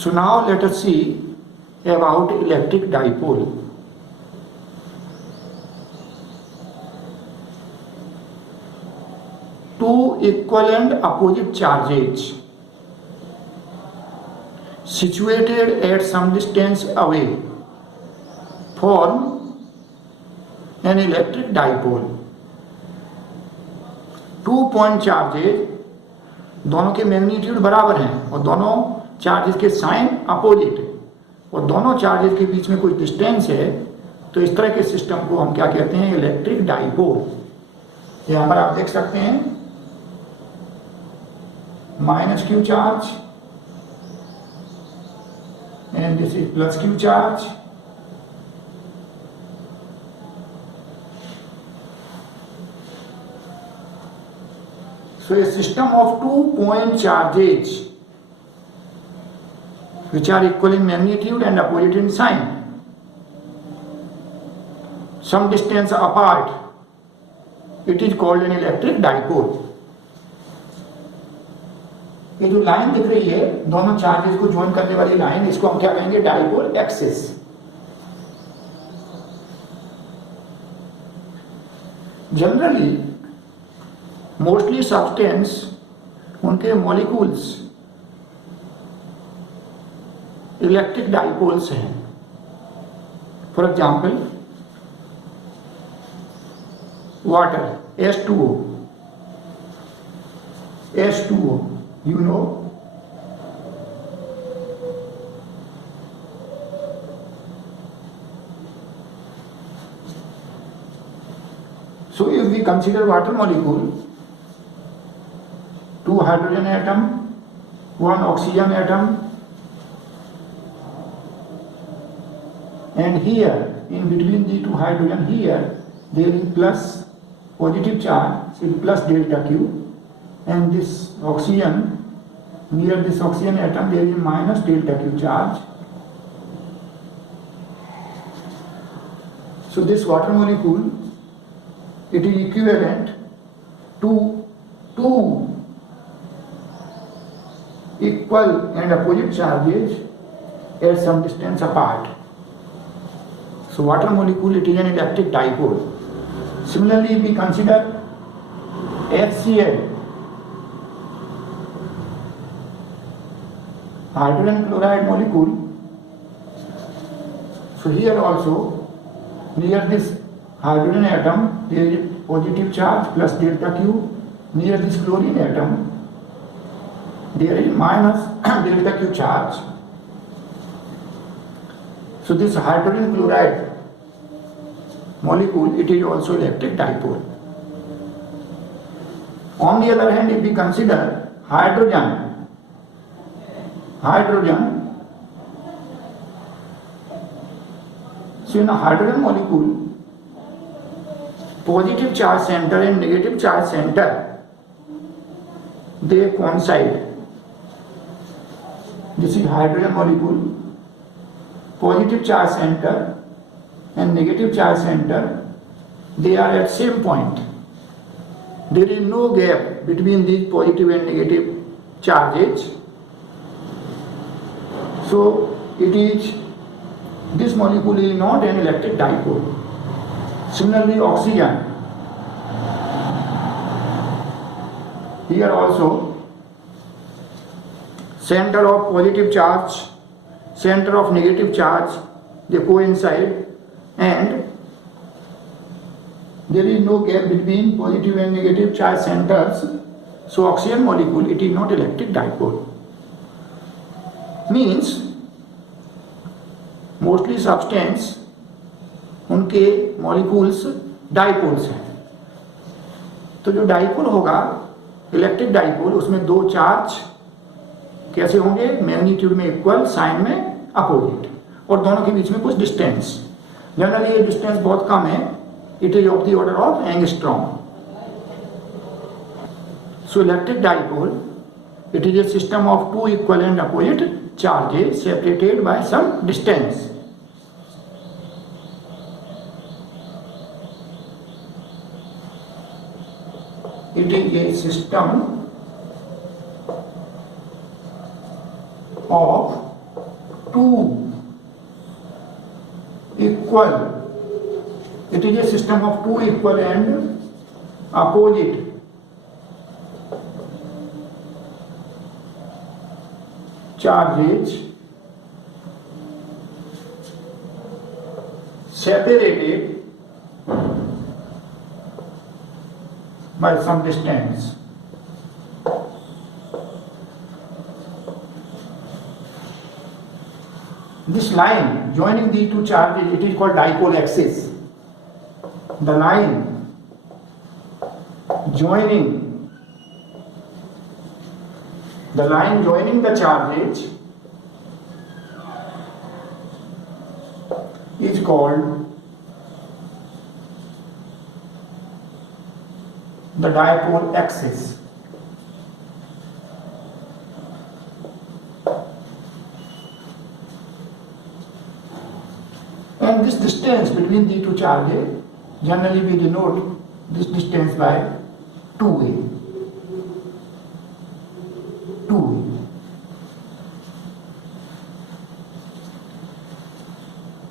So now let us see about electric dipole. Two equal and opposite charges situated at some distance away form an electric dipole. 2 point charges दोनों के magnitude बराबर हैं और दोनों charges के sign opposite और दोनों charges के बीच में कुछ डिस्टेंस है, तो इस तरह के सिस्टम को हम क्या कहते हैं? Electric dipole. यहाँ पर आप देख सकते हैं minus Q charge and this is plus Q charge. So a system of 2 point charges which are equal in magnitude and opposite in sign, some distance apart, it is called an electric dipole. ये जो line दिख रही है दोनों charges को join करने वाली line, इसको हम क्या कहेंगे? Dipole axis. Generally mostly substance उनके मॉलिक्यूल्स इलेक्ट्रिक डाइपोल्स हैं। For example water H2O, you know, so if we consider water molecule, 2 hydrogen atom, 1 oxygen atom, and here in between the 2 hydrogen here there is plus positive charge, so plus delta Q, and this oxygen, near this oxygen atom there is minus delta Q charge. So this water molecule, it is equivalent to 2 equal and opposite charges at some distance apart. So water molecule, it is an electric dipole. Similarly, if we consider HCl, hydrogen chloride molecule, so here also near this hydrogen atom there is positive charge plus delta Q, near this chlorine atom there is minus delta Q charge. So this hydrogen chloride molecule, it is also electric dipole. On the other hand, if we consider hydrogen, so in a hydrogen molecule, positive charge center and negative charge center, they coincide. This is hydrogen molecule, positive charge center and negative charge center, they are at same point. There is no gap between these positive and negative charges. So it is, this molecule is not an electric dipole. Similarly, oxygen, here also center of positive charge, center of negative charge, they coincide and there is no gap between positive and negative charge centers. So oxygen molecule, it is not electric dipole. Means mostly substance उनके molecules dipoles हैं। तो जो dipole होगा electric dipole, उसमें दो charge कैसे होंगे? Magnitude में इक्वल, साइन में अपोजिट, और दोनों के बीच में कुछ डिस्टेंस। जनरली ये डिस्टेंस बहुत कम है, it is of the order of angstrom. So electric dipole, it is a system of two equal and opposite charges separated by some distance. It is a system of two equal, it is a system of two equal and opposite charges separated by some distance. This line joining these two charges, it is called dipole axis. The line joining the charges is called the dipole axis. And this distance between the two charges, generally we denote this distance by 2a. 2a.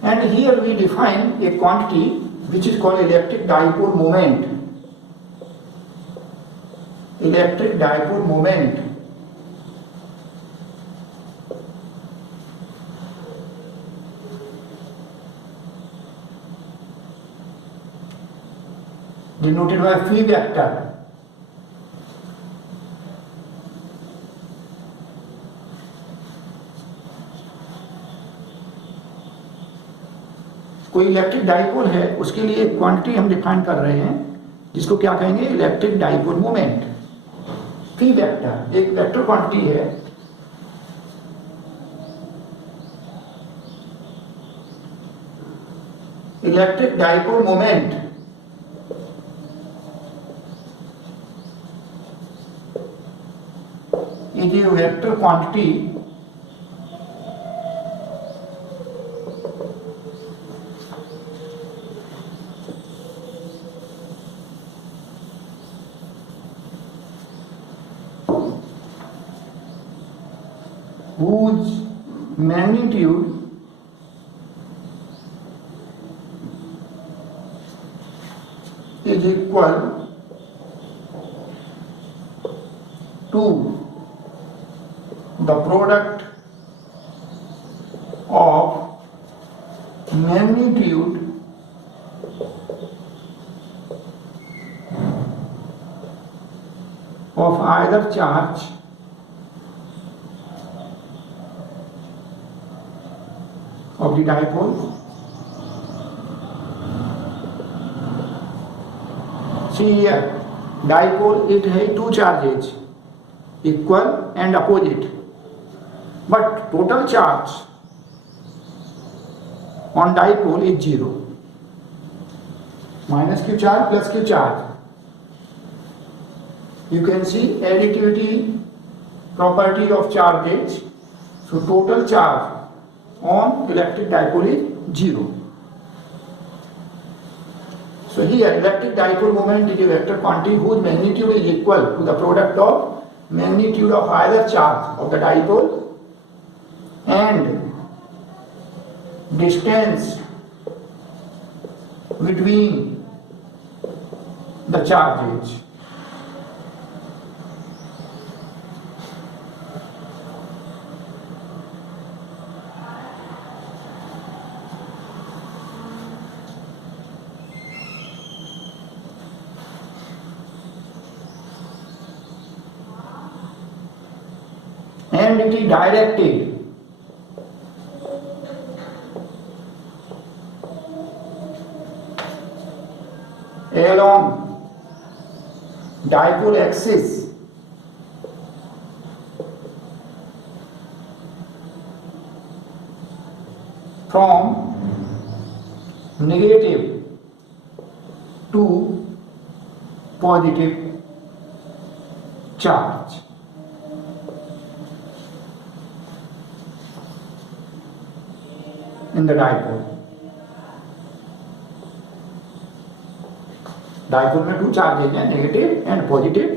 And here we define a quantity which is called electric dipole moment. Electric dipole moment. Denoted by phi vector. कोई electric dipole है, उसके लिए एक quantity हम define कर रहे हैं जिसको क्या कहेंगे, electric dipole moment. P vector एक वेक्टर क्वांटिटी है electric dipole moment is a vector quantity whose magnitude is equal to the product of magnitude of either charge of the dipole. See here, dipole it has two charges, equal and opposite, but total charge on dipole is 0. Minus q charge plus q charge. You can see additivity property of charges. So total charge on electric dipole is 0. So here electric dipole moment is a vector quantity whose magnitude is equal to the product of magnitude of either charge of the dipole and distance between the charges. And it is directed along dipole axis from negative to positive charge. In the dipole. Dipole में two charges हैं, negative and positive,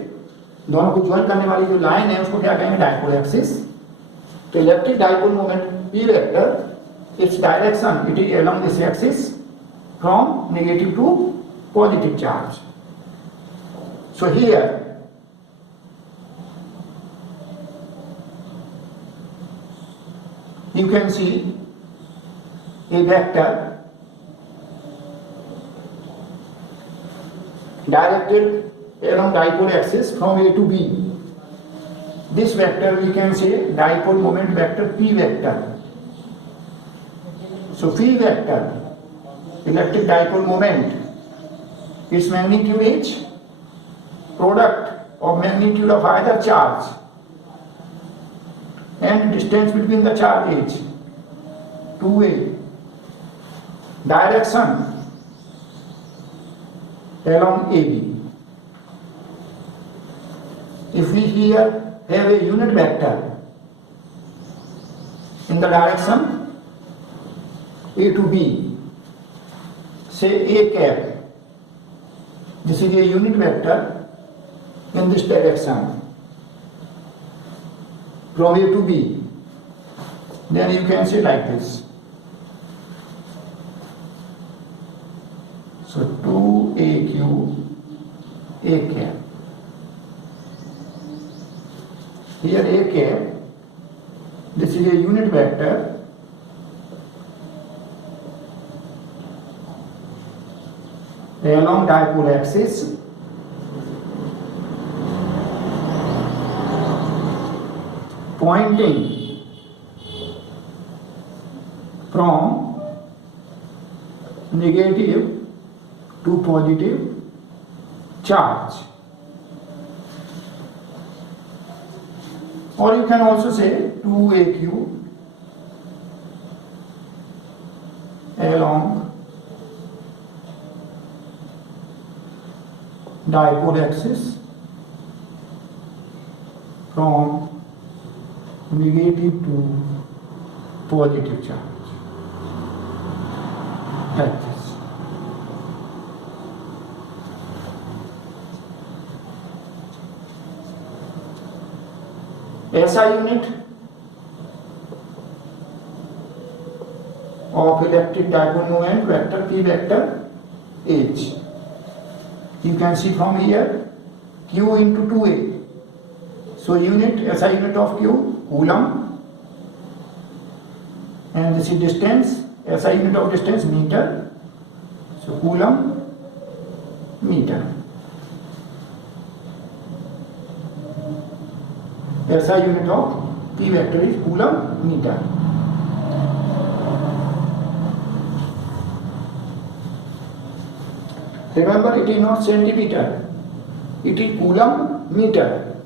दोनों को join करने वाली जो line है उसको क्या कहेंगे, डाइपोल एक्सिस. तो electric dipole moment P vector, its direction, it is along this axis from negative to positive charge. So here you can see a vector directed along dipole axis from A to B. This vector we can say dipole moment vector P vector. So P vector, electric dipole moment, its magnitude is product of magnitude of either charge and distance between the charge is 2a. Direction along AB. If we here have a unit vector in the direction A to B, say A cap, this is a unit vector in this direction from A to B, then you can say like this. So 2AQ A cap. Here A cap, this is a unit vector along dipole axis pointing from negative to positive charge, or you can also say 2AQ along dipole axis from negative to positive charge, like this. SI unit of electric dipole moment vector P vector H. You can see from here Q into 2A. So unit, SI unit of Q, coulomb, and this is distance, SI unit of distance, meter. So coulomb, meter. SI unit of P vector is coulomb, meter. Remember, it is not centimeter, it is coulomb, meter.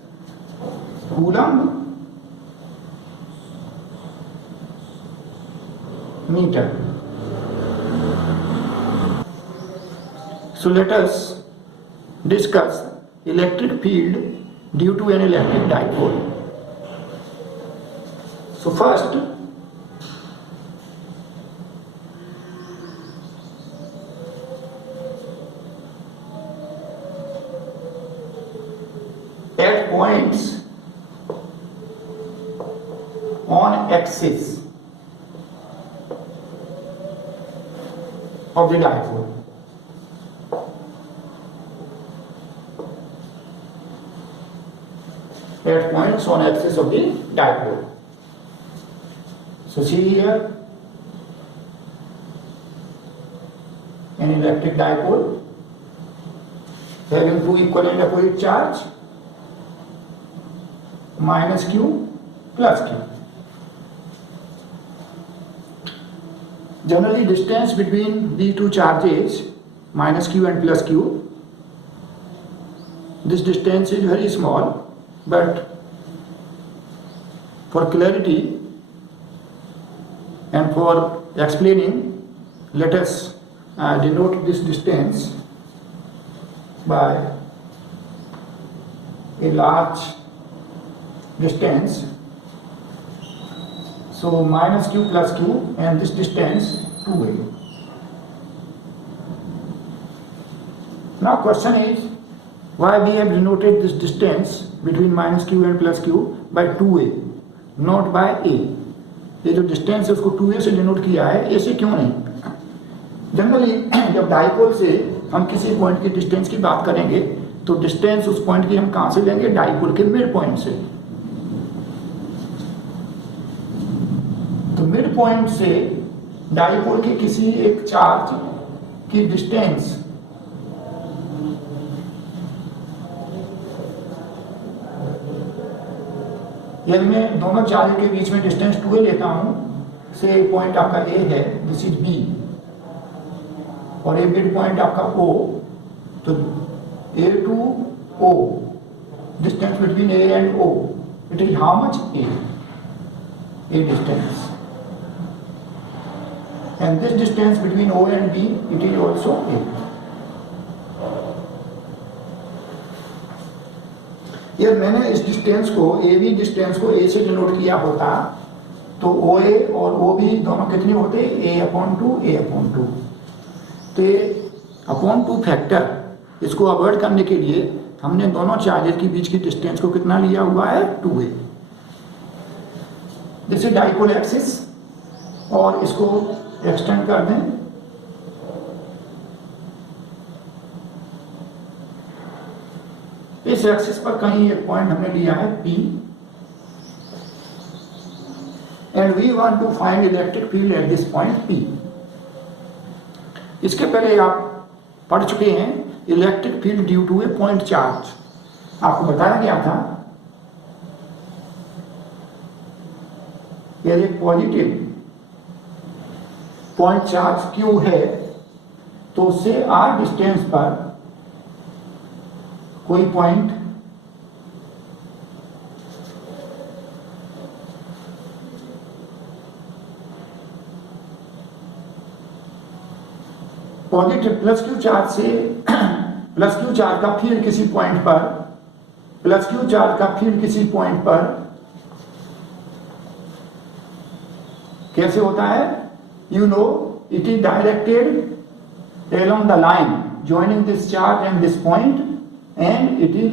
Coulomb, meter. So let us discuss electric field due to an electric dipole. So first, at points on axis of the dipole, at points on axis of the dipole. So see here an electric dipole having two equal and opposite charge, minus Q plus Q. Generally distance between these two charges, minus Q and plus Q, this distance is very small, but for clarity and for explaining, let us denote this distance by a large distance. So minus Q plus Q, and this distance 2A. Now question is, why we have denoted this distance between minus Q and plus Q by 2A? Not by A. ये जो distance है उसको 2a से denote किया है, ए से क्यों नहीं? जनरली जब डाइपोल से हम किसी पॉइंट की डिस्टेंस की बात करेंगे तो डिस्टेंस उस पॉइंट की हम कहां से लेंगे? डाइपोल के मिड पॉइंट से। तो मिड पॉइंट से डाइपोल के किसी एक चार्ज की डिस्टेंस यदि मैं दोनों चार्ज के बीच में डिस्टेंस 2a लेता हूं, से पॉइंट आपका ए है, दिस इज बी, और ये मिड पॉइंट आपका ओ, तो A to O, distance between A and O, it is how much? A distance, and this distance between O and B, it is also A. यार मैंने इस distance को, A B distance को ए से denote किया होता तो ओ ए और ओ बी दोनों कितने होते? ए अपॉन टू, ए अपॉन टू। तो ये अपॉन टू फैक्टर, इसको अवॉइड करने के लिए हमने दोनों चार्जेस के बीच की डिस्टेंस को कितना लिया हुआ है? 2a। जैसे डाइपोल एक्सिस, और इसको एक्सटेंड कर दें, इस एक्सिस पर कहीं एक पॉइंट हमने लिया है P, and we want to find electric field at this point P। इसके पहले आप पढ़ चुके हैं electric field due to a point charge. आपको बताया गया था यदि पॉजिटिव पॉइंट चार्ज Q है तो उससे r डिस्टेंस पर कोई point positive plus Q charge से प्लस क्यू चार्ज का फील्ड किसी पॉइंट पर, प्लस क्यू चार्ज का फील्ड किसी पॉइंट पर कैसे होता है? You know it is directed along the line joining this charge and this point, and it is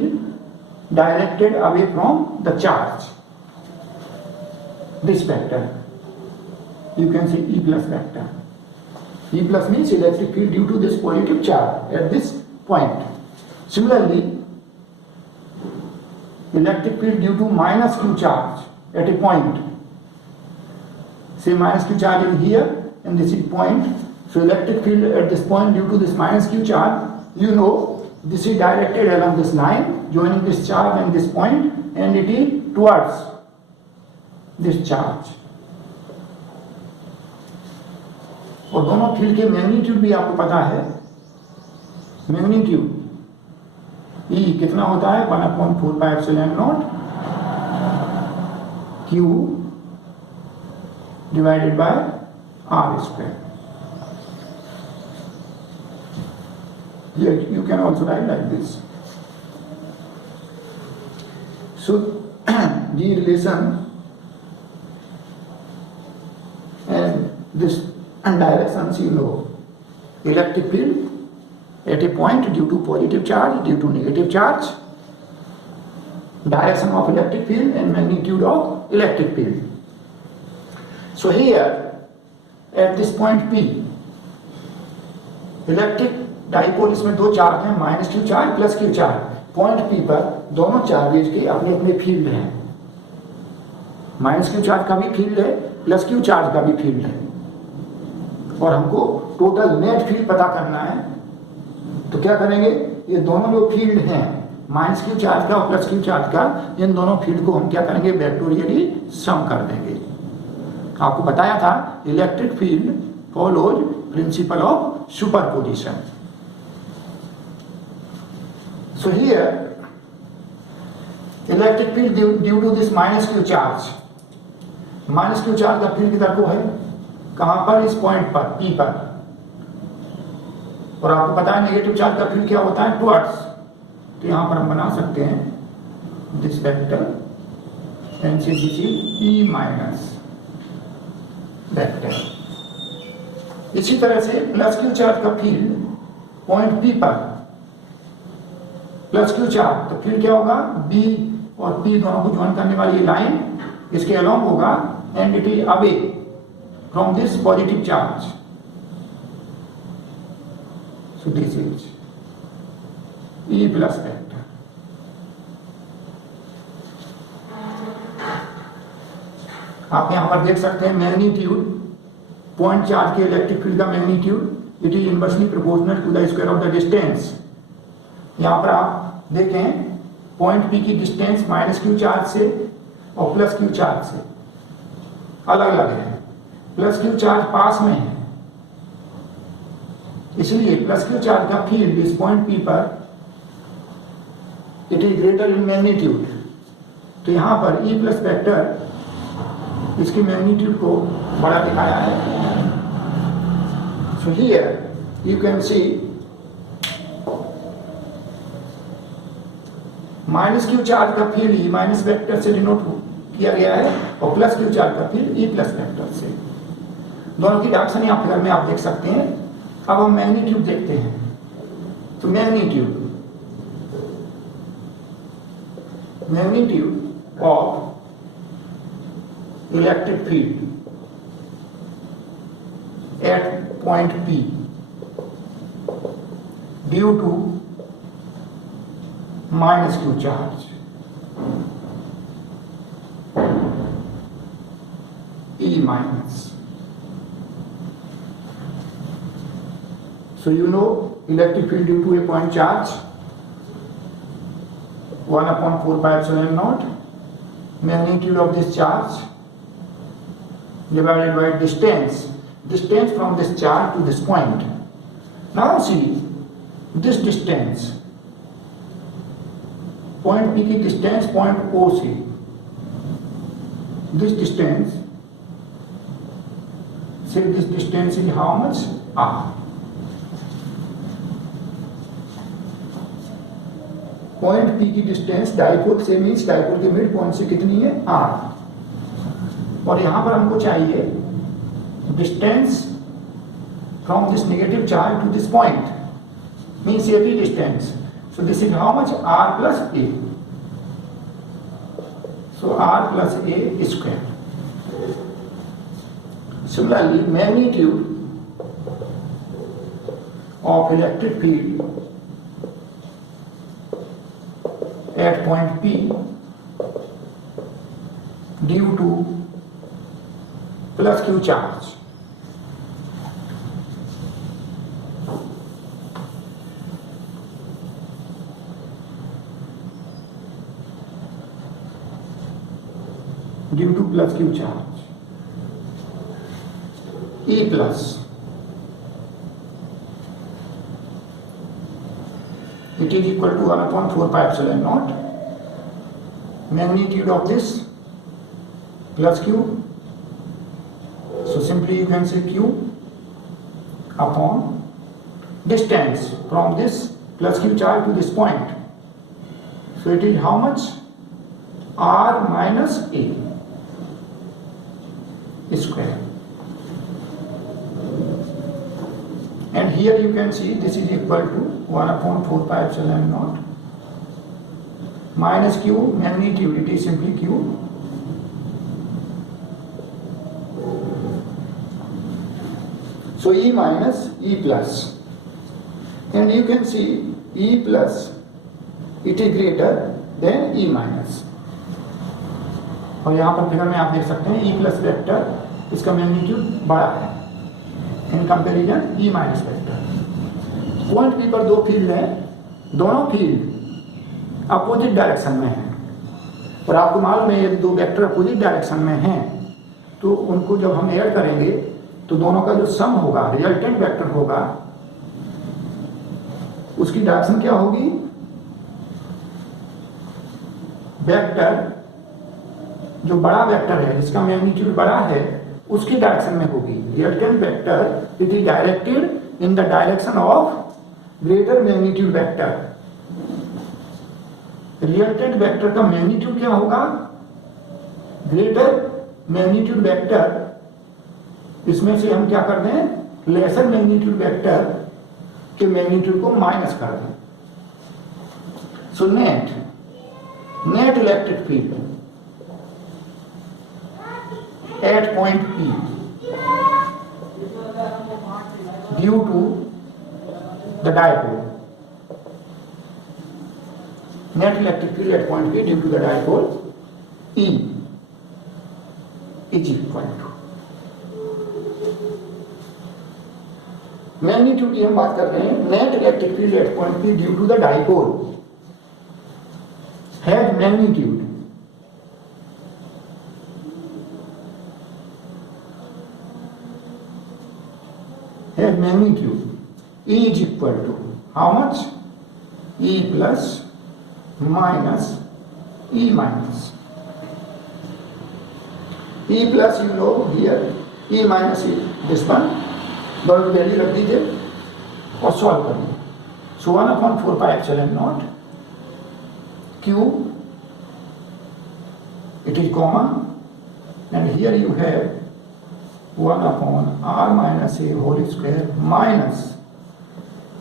directed away from the charge. This vector you can say E plus vector. E plus means electric field due to this positive charge at this point. Similarly, electric field due to minus Q charge at a point. Say minus Q charge is here and this is point. So electric field at this point due to this minus Q charge, you know this is directed along this line joining this charge and this point, and it is towards this charge. और दोनों field के magnitude भी आपको पता है। Magnitude E कितना होता है? 1/4πε0 Q divided by R square. You can also write like this. So the relation and this directions, you know, electric field at a point due to positive charge, due to negative charge, direction of electric field and magnitude of electric field. So here at this point P, electric dipole, इसमें दो charge हैं, minus Q charge plus Q charge. Point P पर दोनों charges के अपने अपने field हैं। Minus Q charge का भी फील्ड है, प्लस क्यू चार्ज का भी फील्ड है, और हमको टोटल नेट फील्ड पता करना है। तो क्या करेंगे? ये दोनों जो फील्ड हैं, माइनस क्यू चार्ज का और प्लस क्यू चार्ज का, इन दोनों फील्ड को हम क्या करेंगे? वेक्टोरियली सम कर देंगे। आपको बताया था electric field follows principle of superposition. So here electric field due to this minus q charge, minus Q charge का फील्ड किधर को है? कहां पर? इस पॉइंट पर, P पर। और आपको पता है नेगेटिव चार्ज का फील्ड क्या होता है? टुवर्ड्स। तो यहां पर हम बना सकते हैं दिस वेक्टर एंड से this is E minus vector. इसी तरह से प्लस क्यू चार्ज का फील्ड पॉइंट P पर, प्लस क्यू चार्ज, तो फील्ड क्या होगा? B और P दोनों को ज्वाइन करने वाली ये लाइन इसके अलोंग होगा and it is away from this positive charge, so this is E plus vector. आप यहां पर देख सकते हैं मैग्नीट्यूड, पॉइंट चार्ज के इलेक्ट्रिक फील्ड का magnitude it is inversely proportional to the square of the distance. यहां पर आप देखें पॉइंट P की डिस्टेंस माइनस क्यू चार्ज से और प्लस क्यू चार्ज से अलग अलग है। प्लस क्यू चार्ज पास में है, इसलिए प्लस क्यू चार्ज का फील्ड इस पॉइंट P पर it is greater in magnitude. तो यहां पर E प्लस वेक्टर इसकी मैग्नीट्यूड को बड़ा दिखाया है। So here you can see minus Q charge का फील्ड ई माइनस वेक्टर से डिनोट किया गया है और प्लस क्यू चार्ज का फील्ड ई प्लस वेक्टर से। दोनों की डायरेक्शन यहाँ फिगर में आप देख सकते हैं। अब हम मैग्नीट्यूड देखते हैं। तो magnitude of electric field at point P due to minus q charge E minus. So you know electric field due to a point charge 1/4 pi epsilon naught, magnitude of this charge divided by distance from this charge to this point. Now see this distance, point P की distance point O से, this distance is how much R। Point P की distance dipole से means dipole के mid point से कितनी है R। और यहां पर हमको चाहिए distance from this negative charge to this point means every distance. So this is how much R plus A. So R plus A square. Similarly, magnitude of electric field at point P due to plus Q charge due to plus Q charge E plus it is equal to 1/4 pi epsilon naught magnitude of this plus Q, so simply you can say Q upon distance from this plus Q charge to this point, so it is how much R minus A square. And here you can see this is equal to 1/4 pi epsilon naught minus Q, magnitude it is simply Q, so E minus E plus, and you can see E plus it is greater than E minus। और यहाँ पर figure में आप देख सकते हैं E plus vector इसका magnitude बड़ा है in comparison E minus vector. Point P पर दो फील्ड हैं, दोनों फील्ड अपोजिट डायरेक्शन में हैं और आपको मालूम है यदि दो वेक्टर अपोजिट डायरेक्शन में हैं तो उनको जब हम ऐड करेंगे तो दोनों का जो सम होगा रिजल्टेंट वेक्टर होगा उसकी डायरेक्शन क्या होगी, वेक्टर जो बड़ा वेक्टर है जिसका मैग्नीट्यूड बड़ा है उसकी डायरेक्शन में होगी। Resultant vector it is directed in the direction of greater magnitude vector. Resultant vector का मैग्नीट्यूड क्या होगा, ग्रेटर मैग्नीट्यूड वेक्टर, इसमें से हम क्या कर दें लेसर मैग्नीट्यूड वेक्टर के मैग्नीट्यूड को माइनस कर दें। So net electric field at point P due to the dipole. Net electric field at point P due to the dipole E is equal to magnitude की हम बात कर रहे हैं. Net electric field at point P due to the dipole has magnitude E is equal to how much? E plus minus E minus. E plus you know here, E minus E, this one, दोनों की value रख दीजिए और solve करिए. सो 1/4 pi epsilon not Q, it is common, and here you have 1/r minus a whole square minus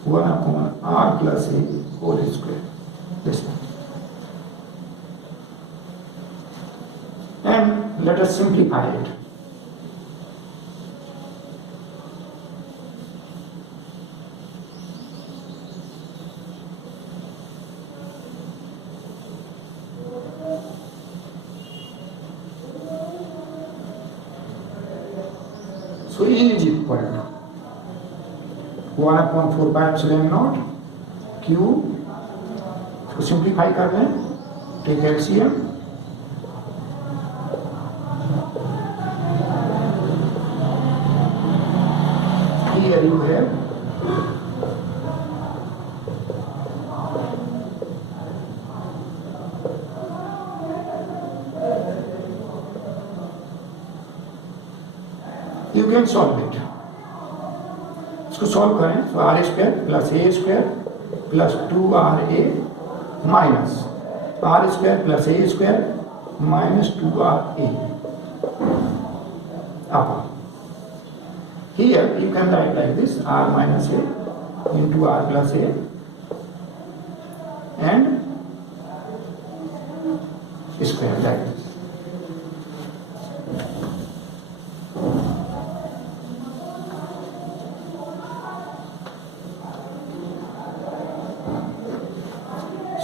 1/r plus a whole square. This one. And let us simplify it. So E is equal to 1/4 pi epsilon naught Q. इसको simplify कर लें, take LCM. Here you have you can solve it. इसको solve करें तो R square plus A square plus 2RA minus R square plus A square minus 2RA upon. Here you can write like this, r minus a into r plus a and square like this.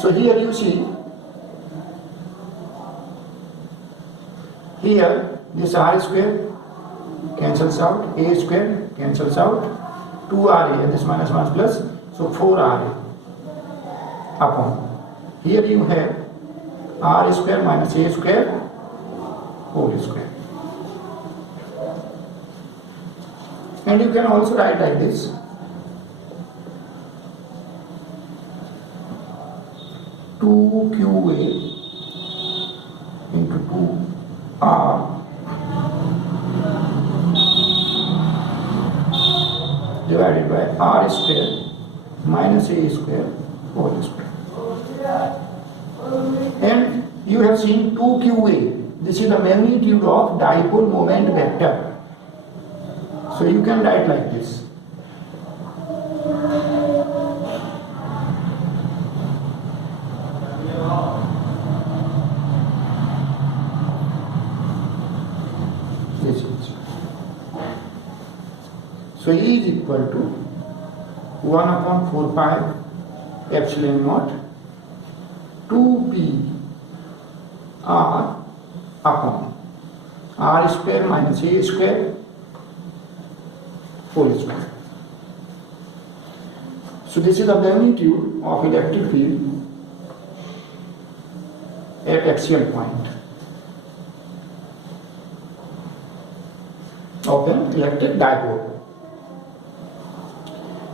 So here you see, here this r square cancels out, a square cancels out, 2RA and this minus minus plus, so 4RA upon. Here you have r square minus a square whole square. And you can also write like this, two QA into 2R divided by R square minus A square whole square. And you have seen 2QA. This is the magnitude of dipole moment vector. So you can write like this. So E is equal to 1/4 pi epsilon naught 2p r upon r square minus a square whole square. So this is the magnitude of electric field at axial point of an electric dipole.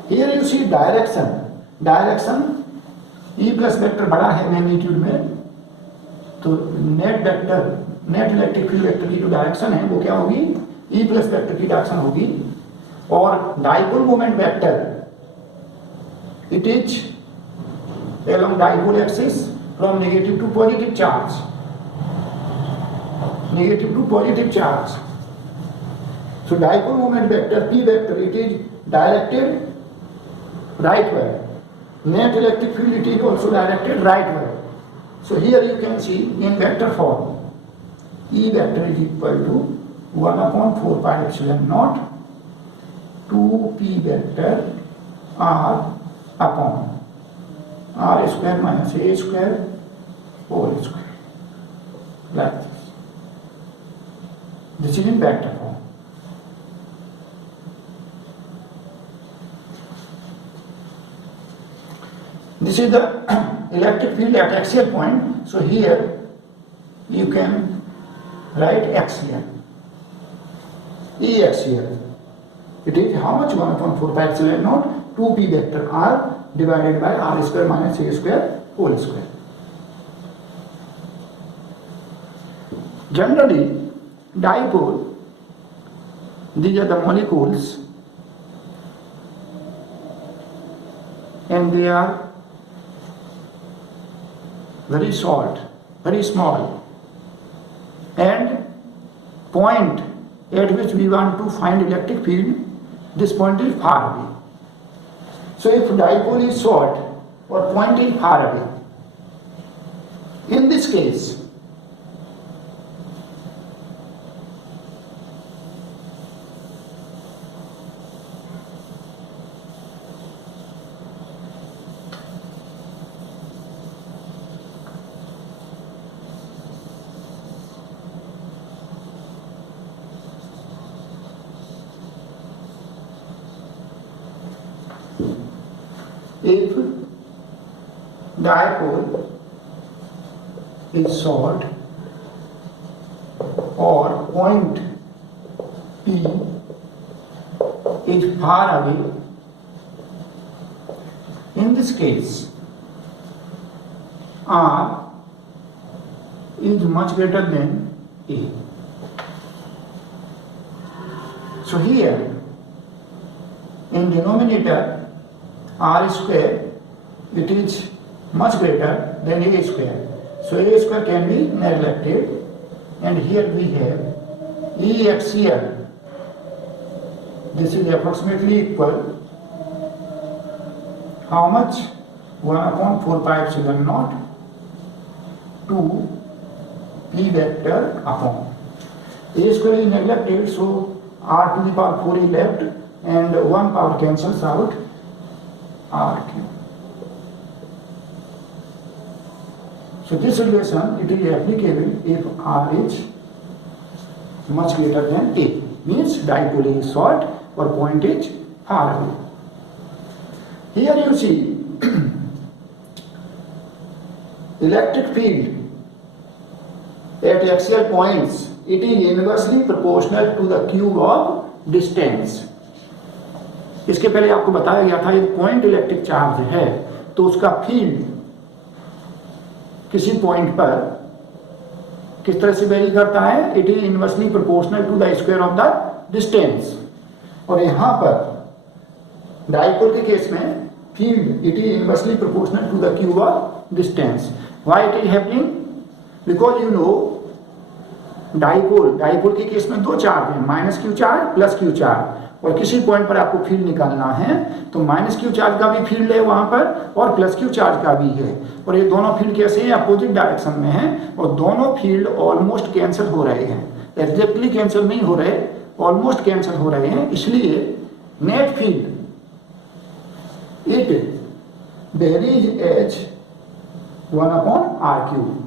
Here you see direction. Direction E plus vector बड़ा है magnitude में, तो net vector, net electric field vector की जो direction है वो क्या होगी? E प्लस वेक्टर की डायरेक्शन होगी. और dipole moment vector, it is along dipole axis from negative to positive charge. Negative to positive charge. So dipole moment vector P vector, it is directed rightward. Net electric field, it is also directed rightward. So here you can see in vector form, E vector is equal to 1/4πε0 2p vector r upon r square minus a square whole square, like this. This is in vector form. This is the electric field at axial point. So here you can write axial, E axial. It is how much? 1/4πε0 2p vector r divided by r square minus a square whole square. Generally, dipole, these are the molecules and they are very short, very small, and point at which we want to find electric field, this point is far away. So if dipole is short or point is far away, in this case if dipole is short or point P is far away, in this case R is much greater than A. So here in denominator r square, it is much greater than a square. So a square can be neglected, and here we have E axial. This is approximately equal how much? 1/4πε0 2 p vector upon a square is neglected, so r to the power 4 is left and 1 power cancels out, r cube. So this relation, it is applicable if r is much greater than a, means dipole is short or point is far away. Here you see electric field at axial points, it is inversely proportional to the cube of distance. इसके पहले आपको बताया गया था एक point electric charge है तो उसका फील्ड किसी पॉइंट पर किस तरह से वेरी करता है, it is inversely proportional to the square of the distance. और यहां पर डाइपोल के केस में field it is inversely proportional to the cube of distance. Why it is happening? Because you know dipole के case में दो charge है, minus Q charge plus Q charge, और किसी पॉइंट पर आपको फील्ड निकालना है तो माइनस क्यू चार्ज का भी फील्ड है वहां पर और प्लस क्यू चार्ज का भी है, और ये दोनों फील्ड कैसे हैं? अपोजिट डायरेक्शन में हैं और दोनों फील्ड ऑलमोस्ट कैंसिल हो रहे हैं. एग्जैक्टली कैंसिल नहीं हो रहे, ऑलमोस्ट कैंसिल हो रहे हैं. इसलिए net field it varies as 1/r cube.